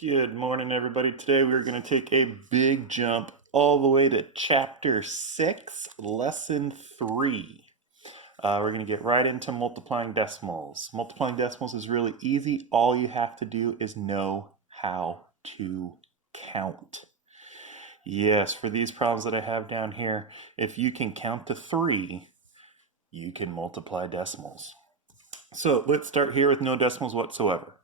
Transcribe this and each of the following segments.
Good morning, everybody. Today we're going to take a big jump all the way to Chapter 6, Lesson 3. We're going to get right into multiplying decimals. Multiplying decimals is really easy. All you have to do is know how to count. Yes, for these problems that I have down here, if you can count to 3, you can multiply decimals. So let's start here with no decimals whatsoever.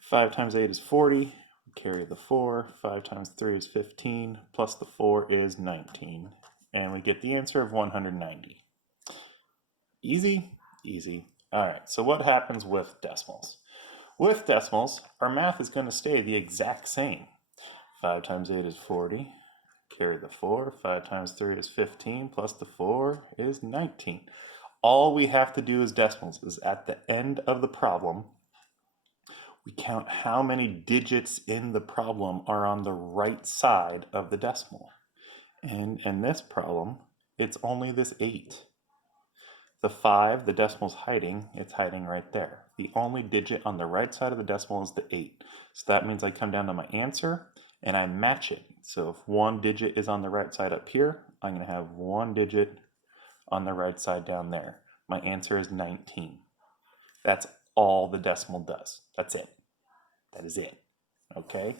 5 times 8 is 40. Carry the 4. 5 times 3 is 15. Plus the 4 is 19. And we get the answer of 190. Easy? Easy. All right, so what happens with decimals? With decimals, our math is going to stay the exact same. 5 times 8 is 40. Carry the 4. 5 times 3 is 15. Plus the 4 is 19. All we have to do as decimals is at the end of the problem, we count how many digits in the problem are on the right side of the decimal. And in this problem, it's only this 8. The 5, the decimal's hiding, it's hiding right there. The only digit on the right side of the decimal is the 8. So that means I come down to my answer and I match it. So if one digit is on the right side up here, I'm going to have one digit on the right side down there. My answer is 19. That's all the decimal does. That's it. That is it. Okay,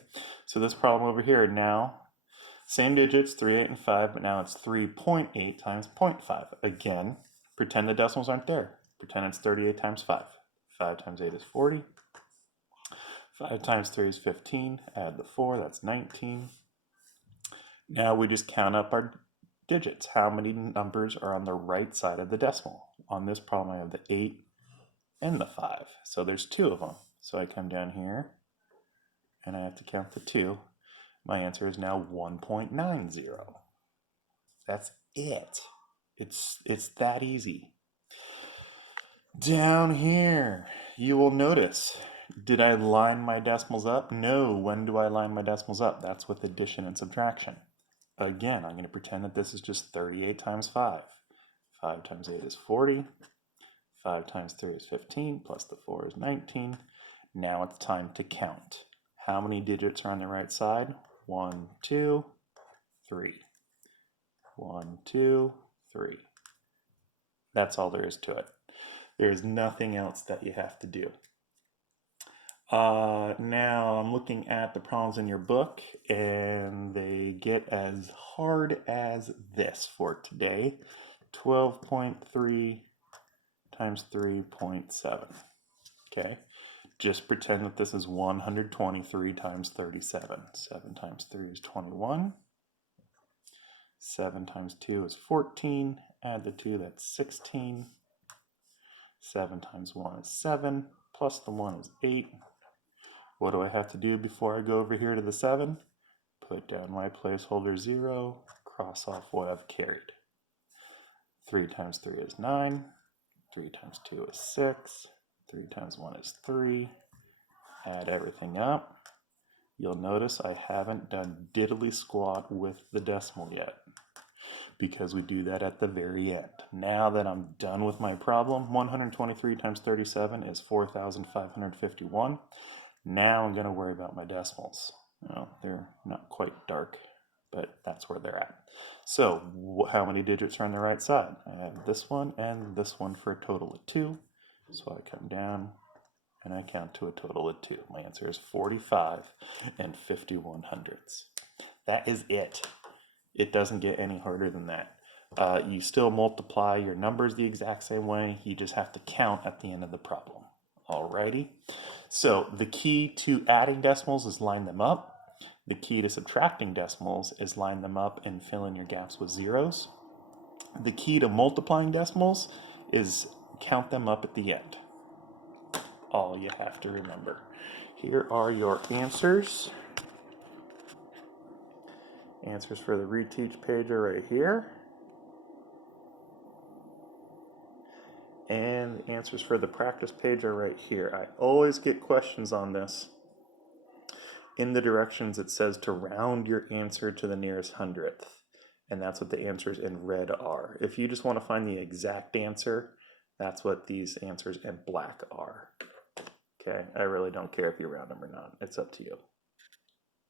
so this problem over here now, same digits, 3, 8, and 5, but now it's 3.8 times 0.5. Again, pretend the decimals aren't there. Pretend it's 38 times 5. 5 times 8 is 40. 5 times 3 is 15. Add the 4, that's 19. Now we just count up our digits. How many numbers are on the right side of the decimal? On this problem, I have the 8 and the 5. So there's 2 of them. So I come down here and I have to count the 2. My answer is now 1.90. That's it. It's that easy. Down here, you will notice, did I line my decimals up? No. When do I line my decimals up? That's with addition and subtraction. Again, I'm going to pretend that this is just 38 times 5. 5 times 8 is 40. 5 times 3 is 15, plus the 4 is 19. Now it's time to count. How many digits are on the right side? 1, 2, 3. 1, 2, 3. That's all there is to it. There's nothing else that you have to do. Now I'm looking at the problems in your book, and they get as hard as this for today. 12.3 times 3.7. Okay. Just pretend that this is 123 times 37. 7 times 3 is 21. 7 times 2 is 14. Add the 2, that's 16. 7 times 1 is 7. Plus the 1 is 8. What do I have to do before I go over here to the 7? Put down my placeholder 0. Cross off what I've carried. 3 times 3 is 9. 3 times 2 is 6. 3 times 1 is 3. Add everything up. You'll notice I haven't done diddly squat with the decimal yet, because we do that at the very end. Now that I'm done with my problem, 123 times 37 is 4,551. Now I'm going to worry about my decimals. Well, they're not quite dark, but that's where they're at. So how many digits are on the right side? I have this one and this one for a total of 2. So I come down and I count to a total of 2. My answer is 45 and 51 hundredths. That is it. It doesn't get any harder than that. You still multiply your numbers the exact same way. You just have to count at the end of the problem. Alrighty. So the key to adding decimals is line them up. The key to subtracting decimals is line them up and fill in your gaps with zeros. The key to multiplying decimals is count them up at the end. All you have to remember. Here are your answers. Answers for the reteach page are right here. And answers for the practice page are right here. I always get questions on this. In the directions it says to round your answer to the nearest hundredth. And that's what the answers in red are. If you just want to find the exact answer, that's what these answers in black are. Okay, I really don't care if you round them or not. It's up to you.